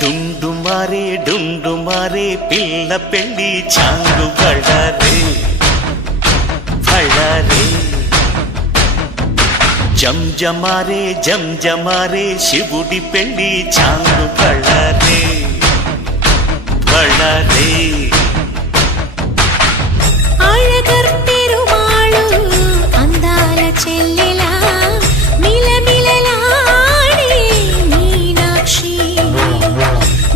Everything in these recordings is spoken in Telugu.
డుండు మారే పిల్ల పెళ్ళి చాంగు బళ్ళారే బళ్ళారే జంజమారే శివుడి పెళ్ళి చాంగు బళ్ళారే బళ్ళారే అందాల చెల్లెలా మిలమిలలాడే మీనాక్షి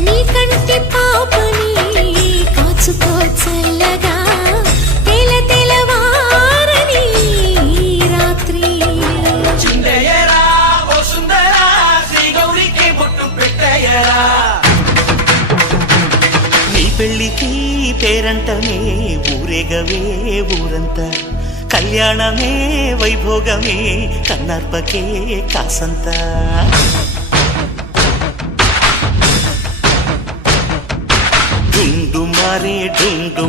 నీ కంటి పాపని కాచుకో చల్లగా తెలవారని రాత్రి చిందయ్యరా ఓ సుందరా శ్రీ గౌరికి బొట్టు పెట్టయ్యరా నీ పెళ్ళికి పేరంటమే ఊరేగవే ఊరంతా కళ్యాణమే వైభోగమే కన్నార్పకే కాసంత డుండు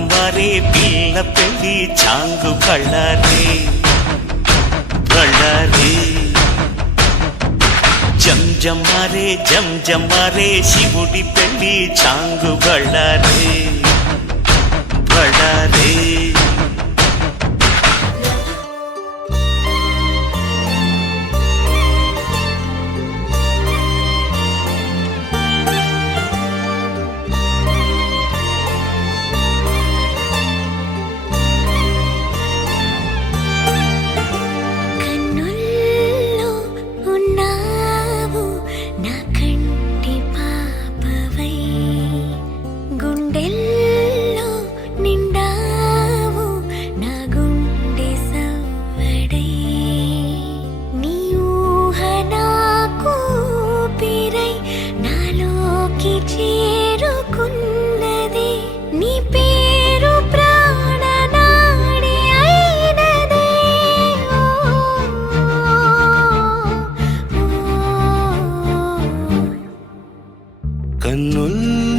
మారే పిల్ల పెళ్ళి చాంగు బళ్ళారే బళ్ళారే జంజమారే శివుడి పెళ్ళి చాంగు బళ్ళారే బళ్ళారే కన్నుల్లో